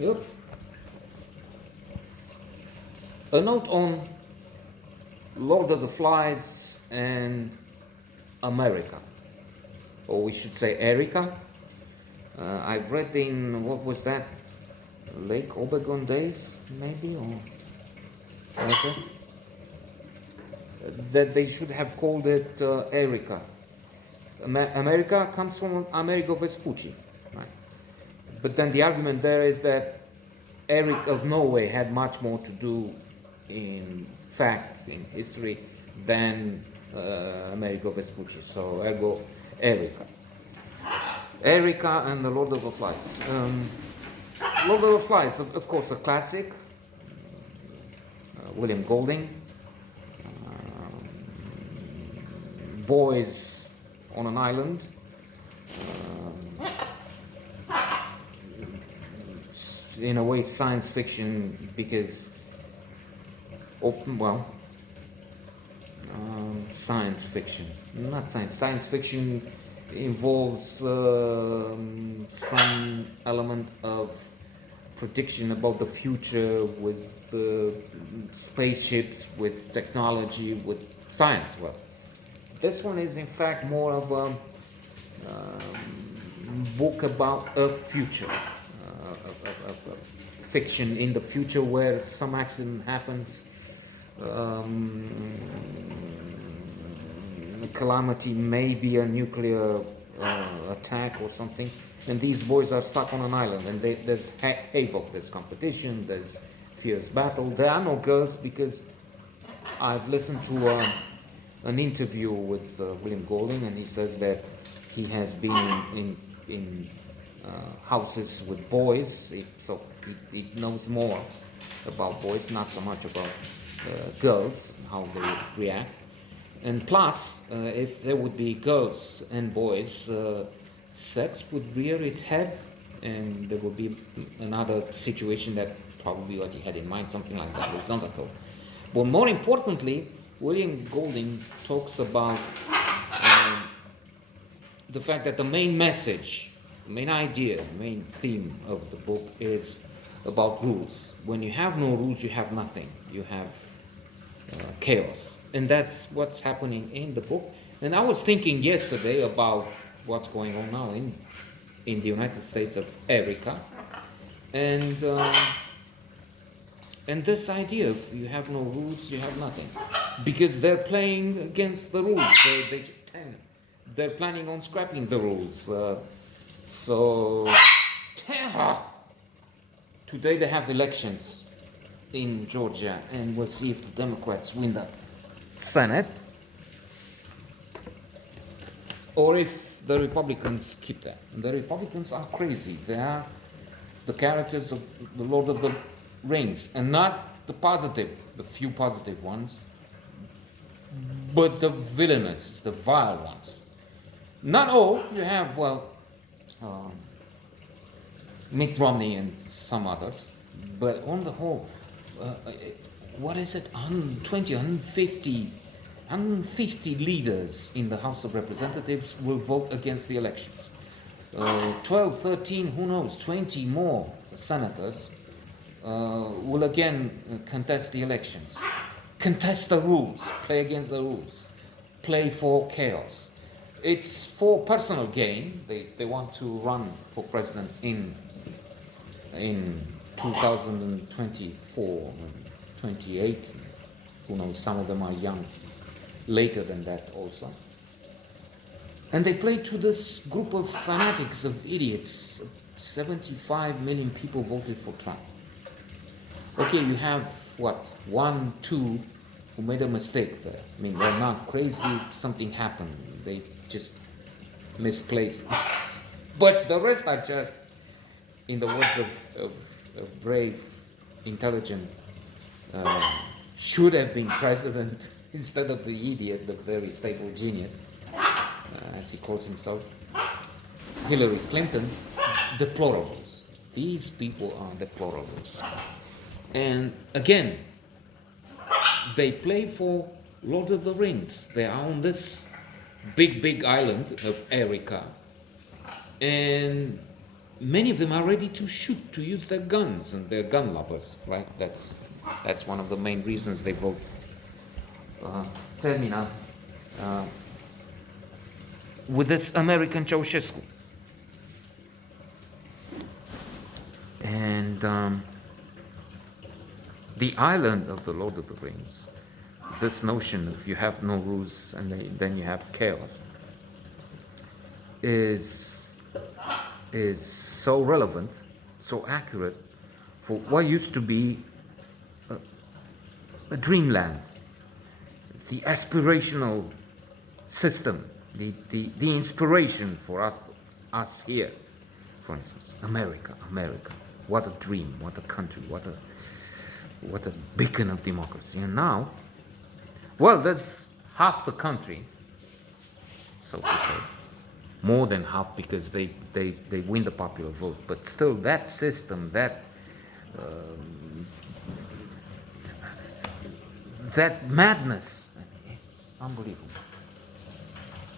Yep. A note on Lord of the Flies and America, or we should say Erica. I've read in, what was that, Lake Obregon days, maybe, or was it? That they should have called it Erica. America comes from Amerigo Vespucci, right? But then the argument there is that Eric of Norway had much more to do in fact, in history, than Amerigo Vespucci. So ergo Erica. Erica and the Lord of the Flies. Lord of the Flies, of course, a classic. William Golding. Boys on an island. In a way, science fiction because science fiction. Not science. Science fiction involves some element of prediction about the future with spaceships, with technology, with science. Well, this one is in fact more of a book about a future, a fiction in the future where some accident happens, a calamity, maybe a nuclear attack or something, and these boys are stuck on an island, and there's havoc, there's competition, there's fierce battle. There are no girls because I've listened to an interview with William Golding, and he says that he has been in houses with boys, so he knows more about boys, not so much about girls, how they would react. And plus, if there would be girls and boys, sex would rear its head, and there would be another situation that probably what he had in mind, something like that, horizontal. But more importantly, William Golding talks about the fact that the main message, the main idea, the main theme of the book is about rules. When you have no rules, you have nothing. You have chaos. And that's what's happening in the book. And I was thinking yesterday about what's going on now in the United States of America. And this idea of you have no rules, you have nothing. Because they're playing against the rules. They're planning on scrapping the rules. Today they have elections in Georgia, and we'll see if the Democrats win the Senate, or if the Republicans keep that. And the Republicans are crazy. They are the characters of the Lord of the Rings, and not the few positive ones, but the villainous, the vile ones. Not all. You have, Mitt Romney and some others, but on the whole, what is it, 120, 150 leaders in the House of Representatives will vote against the elections. 12, 13, who knows, 20 more senators will again contest the elections, contest the rules, play against the rules, play for chaos. It's for personal gain. They want to run for president in 2024, 28. Who knows? Some of them are young, later than that also. And they play to this group of fanatics, of idiots. 75 million people voted for Trump. Okay, you have what? 1, 2 who made a mistake there. I mean, they're not crazy. Something happened. They just misplaced. But the rest are just, in the words of brave, intelligent, should have been president instead of the idiot, the very stable genius, as he calls himself, Hillary Clinton, deplorables. These people are deplorables. And again, they play for Lord of the Rings. They are on this big island of Erica, and many of them are ready to shoot, to use their guns, and they're gun lovers, right? That's one of the main reasons they vote. Termina with this American Ceausescu. And the island of the Lord of the Rings, this notion of you have no rules and then you have chaos, is so relevant, so accurate for what used to be a dreamland, the aspirational system, the inspiration for us here. For instance, America, what a dream, what a country, what a beacon of democracy. And now, well, there's half the country, so to say, more than half, because they win the popular vote, but still that system, that madness, it's unbelievable.